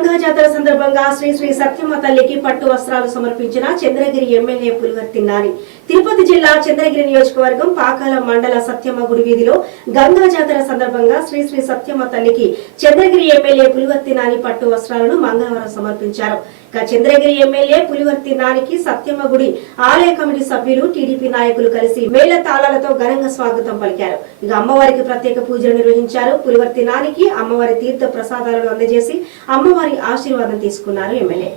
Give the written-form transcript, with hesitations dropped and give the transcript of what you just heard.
గంగా జాతర సందర్భంగా శ్రీ శ్రీ సత్యమ్మ తల్లికి పట్టు వస్త్రాలు సమర్పించిన చంద్రగిరి ఎమ్మెల్యే పులివర్తి నాని. తిరుపతి జిల్లా చంద్రగిరి నియోజకవర్గం పాకాల మండల సత్యమ్మ గుడి వీధిలో గంగా జాతర సందర్భంగా శ్రీ శ్రీ సత్యమ్మ తల్లికి చంద్రగిరి ఎమ్మెల్యే పులివర్తి నాని పట్టు వస్త్రాలను మంగళవారం సమర్పించారు. చంద్రగిరి ఎమ్మెల్యే పులివర్తి నానికి సత్యమ్మ గుడి ఆలయ కమిటీ సభ్యులు టీడీపీ నాయకులు కలిసి మేళ తాళాలతో ఘనంగా స్వాగతం పలికారు. ఇక అమ్మవారికి ప్రత్యేక పూజలు నిర్వహించారు. పులివర్తి నానికి అమ్మవారి తీర్థ ప్రసాదాలను అందజేసి అమ్మవారి ఆశీర్వాదం తీసుకున్నారు ఎమ్మెల్యే.